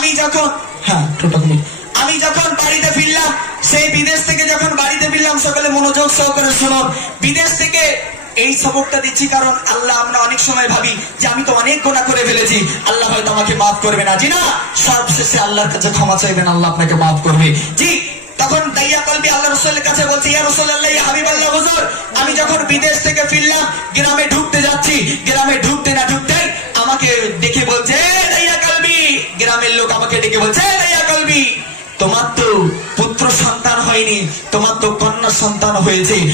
আমি যখন হ্যাঁ আমি যখন বাড়িতে ফিরলাম, সেই বিদেশ থেকে যখন বাড়িতে ফিরলাম, সকালে মনোযোগ সহকারে শুনুন বিদেশ থেকে এই সবকটা দিচ্ছি কারণ আল্লাহ আমরা অনেক সময় ভাবি যে আমি তো অনেক গোনা করে ফেলেছি। আল্লাহ হয়তো আমাকে মাফ করবে না। জি না? সবশেষে আল্লাহর কাছে ক্ষমা চাইবেন, আল্লাহ আপনাকে মাফ করবে। জি, তখন দাইয়া কলবি আল্লাহ রসুলের কাছে বলছি, ইয়া রসুল্লাহ ইয়া হাবিব আল্লাহ হুজুর, আমি যখন বিদেশ থেকে ফিরলাম, গ্রামে ঢুকতে যাচ্ছি। গ্রামে ঢুকতে না ঢুকতে আমাকে দেখে বলছে "এ দাইয়া কলবি গ্রামের লোক আমাকে ডেকে বলছে, "এ কলবি, তোমার তো পুত্র সন্তান হয়নি, তোমার তো কন্যা সন্তান হয়েছে।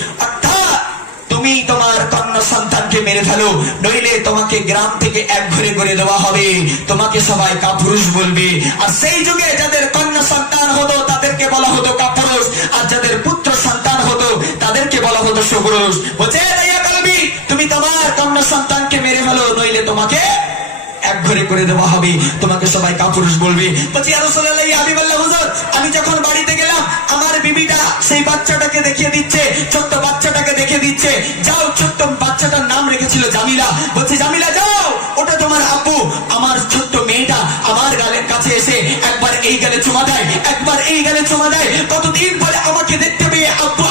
তুমি তোমার কন্যা সন্তানকে মেরে ফেলো, নইলে তোমাকে গ্রাম থেকে এক ঘরে করে দেওয়া হবে। তোমাকে সবাই কাপুরুষ বলবে। আর সেই যুগে যাদের কন্যা সন্তান হতো, তাদেরকে বলা হতো কাপুরুষ। আর যাদের পুত্র সন্তান হতো, তাদেরকে বলা হতো সুপুরুষ। বলছে, "এ দাইয়া কলবি, তুমি তোমার কন্যা সন্তানকে মেরে ফেলো, নইলে তোমাকে করে দেওয়া হবে। তোমাকে সবাই কাপুরুষ বলবে। আমি যখন বাড়িতে গেলাম, আমার বিবিটা সেই বাচ্চাটাকে দেখিয়ে দিচ্ছে, ছোট্ট বাচ্চাটাকে দেখিয়ে দিচ্ছে। যাও, ছোট্ট বাচ্চাটার নাম রেখেছিল জামিলা। বলছে, জামিলা, যাও, ওটা তোমার আব্বু, আমার ছোট্ট মেয়েটা আমার গালের কাছে এসে একবার এই গালে চুমা দেয়, একবার এই গালে চুমা দেয়। কতদিন পরে আমাকে দেখতে পেয়ে আব্বু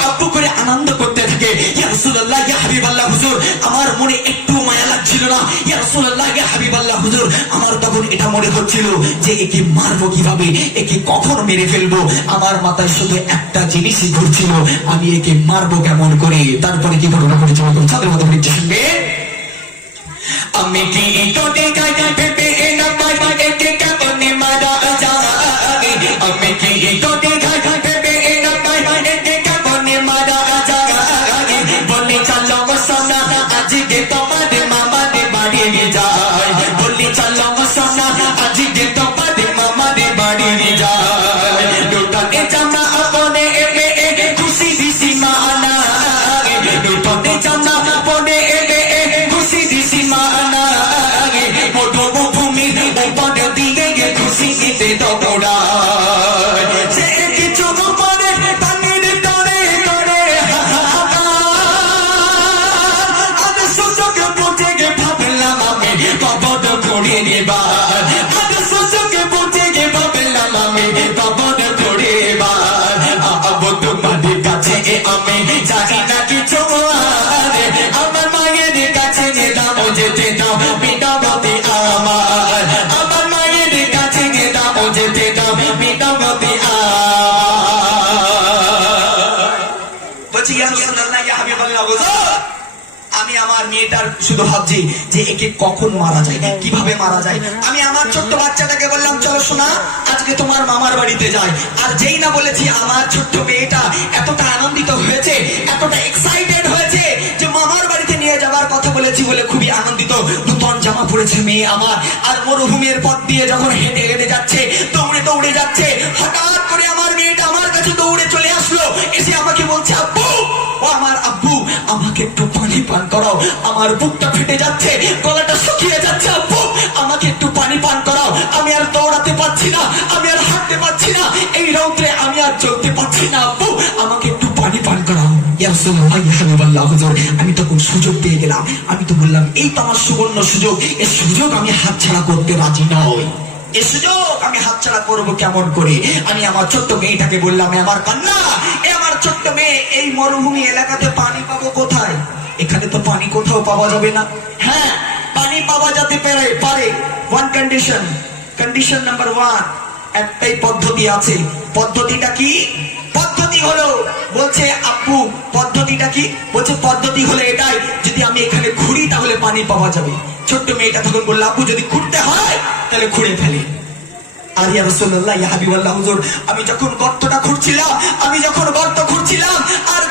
হাবিবাল্লাহ, হুজুর, আমার মনে একটু মায়া লাগছিল না। ইয়া রাসূলুল্লাহ, ইয়া হাবিবাল্লাহ, হুজুর, আমার তখন এটা মনে হচ্ছিল যে একে মারবো কীভাবে, একে কখন মেরে ফেলব। আমার মাথায় শুধু একটা জিনিসই ঘুরছিল, আমি একে মারবো কেমন করে? তারপরে কি ঘটনা ঘটেছিল ছাদের মতো বৃত্তি শুনবে? আমি কি ইয়া হাবিবাল্লাহ হুজুর আমি আমার মেয়েটার শুধু ভাবছি যে একে কখন মারা যায়, কীভাবে মারা যায়। আমি আমার ছোট্ট বাচ্চাটাকে বললাম, চলো শোনা আজকে তোমার মামার বাড়িতে যাই। আর যেই না বলেছি, আমার ছোট্ট মেয়েটা এতটা আনন্দিত হয়েছে, এতটা এক্সাইটেড হয়েছে যে মামার বাড়িতে নিয়ে যাবার কথা বলেছি বলে খুবই আনন্দিত। নূতন জামা পড়েছে মেয়ে আমার, আর মরুভূমির পথ দিয়ে যখন হেঁটে হেঁটে পানি করাও আমার বুকটা ফেটে যাচ্ছে, গলাটা শুকিয়ে যাচ্ছে, আব্বু। আমাকে একটু পানি পান করাও। আমি আর দৌড়াতে পারছি না, আমি আর হাঁটতে পারছি না। এই রৌদ্রে আমি আর চলতে পারছি না, আব্বু। আমাকে একটু পানি পান করাও। আমি তখন সুযোগ পেয়ে গেলাম। আমি তো বললাম, এই তো আমার সুবর্ণ সুযোগ। এই সুযোগ আমি হাতছাড়া করতে রাজি নই। এ সুযোগ আমি হাতছাড়া করব কেমন করে? আমি আমার ছোট্ট মেয়েটাকে বললাম আমার কান্না এ আমার ছোট্ট মেয়ে, এই মরুভূমি এলাকাতে পানি পাবো কোথায়? এখানে তো পানি কোথাও পাওয়া যাবে না। হ্যাঁ পানি পাওয়া যেতে পারে পারে। One condition condition number one একটাই পদ্ধতি আছে। পদ্ধতিটা কি? পদ্ধতি হলো, বলছে আপু, পদ্ধতিটা কি? বলছে পদ্ধতি হলো এটাই, যদি আমি এখানে ঘুরি তাহলে পানি পাওয়া যাবে। ছোট্ট মেয়েটা তখন বলল, আপু, যদি ঘুরতে হয়, তাহলে ঘুরে ফেলি। আর রাসূলুল্লাহ, ইয়া হাবিবাল্লাহ, হুজুর, আমি যখন গর্তটা খুঁড়ছিলাম, আমি যখন গর্ত খুঁড়ছিলাম, আর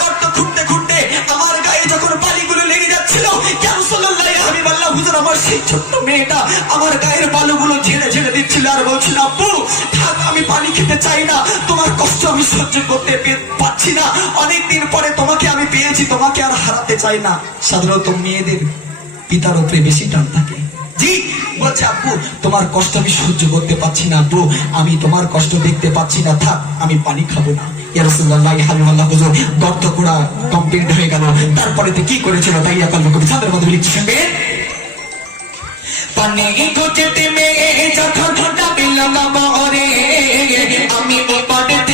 আমার সেই ছোট্ট মেয়েটা আমার গায়ের বালুগুলো ঝেড়ে ঝেড়ে দিচ্ছিল আর বলছিল, আব্বু, থাক, আমি পানি খেতে চাই না। তোমার কষ্ট আমি সহ্য করতে পারছি না। অনেকদিন পরে তোমাকে আমি পেয়েছি, তোমাকে আর হারাতে চাই না। সাধারণত মেয়েদের পিতার উপরে বেশি টান থাকে। জি, বলছে, আব্বু, তোমার কষ্ট আমি সহ্য করতে পারছি না, আব্বু। আমি তোমার কষ্ট দেখতে পাচ্ছি না। থাক, আমি পানি খাব না। করা তারপরে কি করেছিল তাই আকাল কবি ছাদের মধ্যে লিখছে পানি খুঁজতে মেয়ে যখন নাবিলাম মরে আমি ওপার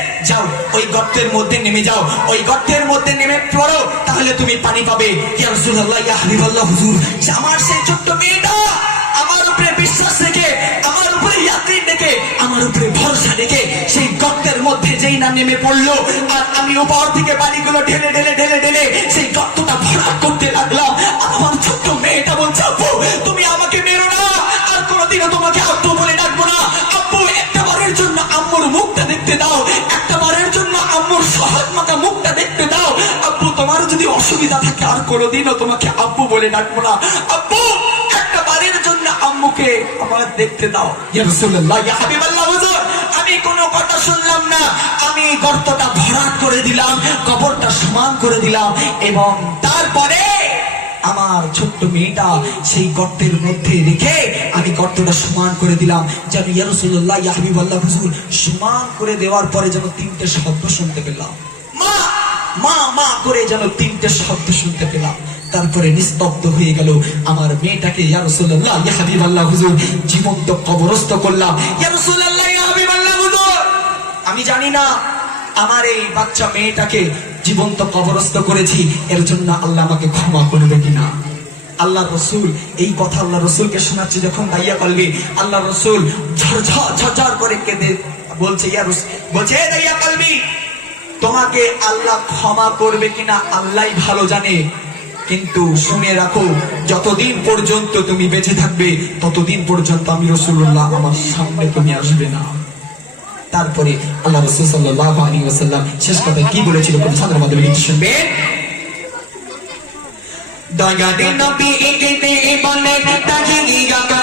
যাও, ওই গর্তের মধ্যে নেমে যাও, ওই গর্তের মধ্যে নেমে পড়ো, তাহলে তুমি পানি পাবে। হুজুর। আমার সেই ছোট্ট মেয়েটা, আমার উপরে বিশ্বাস রেখে, আমার উপরে রেখে, আমার উপরে ভরসা রেখে সেই গর্তের মধ্যে যেই না নেমে পড়ল, আর আমি উপর থেকে বাড়িগুলো ঢেলে ঢেলে ঢেলে ঢেলে সেই গর্তটা ভরাট করতে লাগলাম। আমার ছোট্ট মেয়েটা বলছে আর কোনোদিনও তোমাকে আব্বু বলে ডাকবো না। আব্বু, একটা বারের জন্য আম্মুকে আমার দেখতে দাও। সমান করে দিলাম এবং তারপরে আমার ছোট্ট মেয়েটা সেই গর্তের মধ্যে রেখে আমি গর্তটা সমান করে দিলাম। যেন ইয়া রাসূলুল্লাহ, ইয়া হুজুর, সমান করে দেওয়ার পরে যেন তিনটে শব্দ শুনতে পেলাম। মা মা করে যেন তিনটে শব্দ শুনতে পেলাম। তারপরে নিস্তব্ধ হয়ে গেল। আমার মেয়েটাকে হুজুর, জীবন্ত কবরস্থ করলাম। আমি জানি না, আমার এই বাচ্চা মেয়েটাকে জীবন্ত কবরস্থ করেছি, এর জন্য আল্লাহ আমাকে ক্ষমা করবে কিনা? আল্লাহ রসুল, এই কথা আল্লাহ রসুলকে শোনাচ্ছে যখন দাইয়া কলবি আল্লাহ রসুল ঝরঝর ঝরঝর করে কেঁদে বলছে, ইয়া রসুল, বলছে "এ দাইয়া কলবি তোমাকে আল্লাহ ক্ষমা করবে কিনা আল্লাহই ভালো জানে। কিন্তু শুনে রাখো, যতদিন পর্যন্ত তুমি বেঁচে থাকবে, ততদিন পর্যন্ত আমি রসুল্লাহ আমার সামনে তুমি আসবে না। তারপরে আল্লাহ রসুল সাল্লাহ শেষ কথা কি বলেছিল কোন মাধ্যমে শুনবে দয়াতে নবী এগেতে বলে তাহিয়া কলবি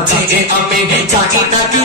কাছে আমি চাই না